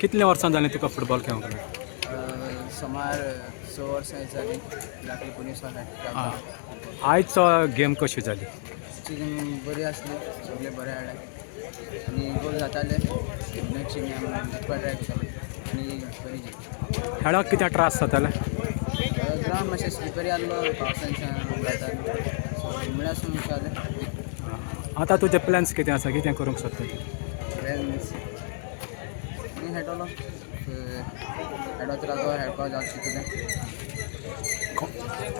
कितले वर्सां जालीं तुका फुटबॉल खेळूंक? सुमार 6 वर्सां जालीं. लागीं 19 वर्सां. आयचो गेम कशी जाली? गेम बरी आसली, सगळे बरे हाडले आनी गोल जाताले. नेक्स्ट गेम जिखपा ट्राय करताले आनी बरी जिखली. खेळाक कितें त्रास जाताले? ग्रावंड मातशें स्लिपरी आसलो, पावसाच्यान जाताले म्हणल्यार सुद्दां जालें. आतां तुजे प्लॅन्स कितें आसा? कितें करूंक सोदता? प्लॅन्स आनी खेळटलो. खेळत रावतो, खेळपाक जावंक कितें.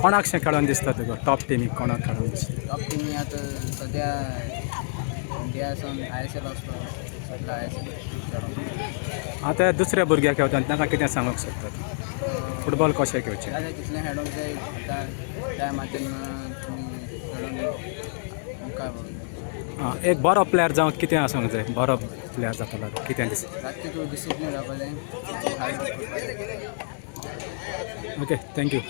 कोणाकशें खेळोन दिसता तुका? टॉप टिमीक कोणाक खेळोन दिसता? टॉप टिमी आतां सद्या इंडियासून ISL वचपा सगळें ISL खेळोंक. आतां दुसऱ्या भुरग्याक खेळटात तांकां कितें सांगूंक सोदतात? फुटबॉल कशें खेळचें? जाल्यार तितलें खेळोंक जाय. टायमार तेन्ना तुमी खेळोन मुखार व्हरोंक जाय. एक बरो प्लेयर जावंक कितें आसूंक जाय? बरो प्लेयर जातालो कितें दिसता? सारकें तूं डिसिप्लीन रावपाक जाय. हार्ड वर्क करपाक जाय. Okay, thank you.